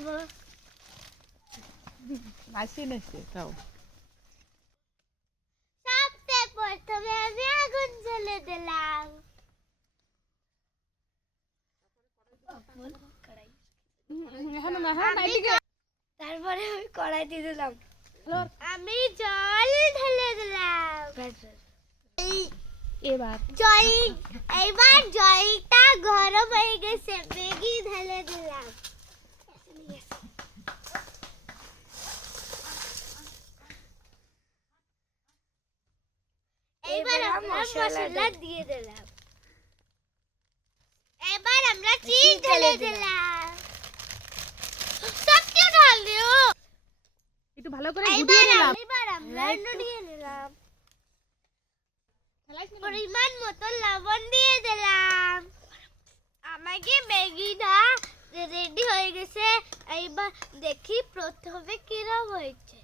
খাবো। নাচি নাচি খাও। সবচেয়ে প্রথমে আমি আগুন জ্বেলে দিলাম। তারপরে আমি কড়াই দিয়ে দিলাম। আমি জল ঢেলে দিলাম। এবার জলটা গরম হয়ে গেছে, ম্যাগি ঢেলে দিলাম। এবার আমরা মশলা দিয়ে দিলাম। এবার আমরা চিজ ঢেলে দিলাম। সব কিছু ঢাল দিও। একটু ভালো করে গুলিয়ে নিলাম। এবার আমরা নুড়িয়ে নিলাম। পরিমাণ মতো লবণ দিয়ে দিলাম। আমাকে ম্যাগিটা রেডি হয়ে গেছে। এইবার দেখি প্রথমে কিরম হয়েছে।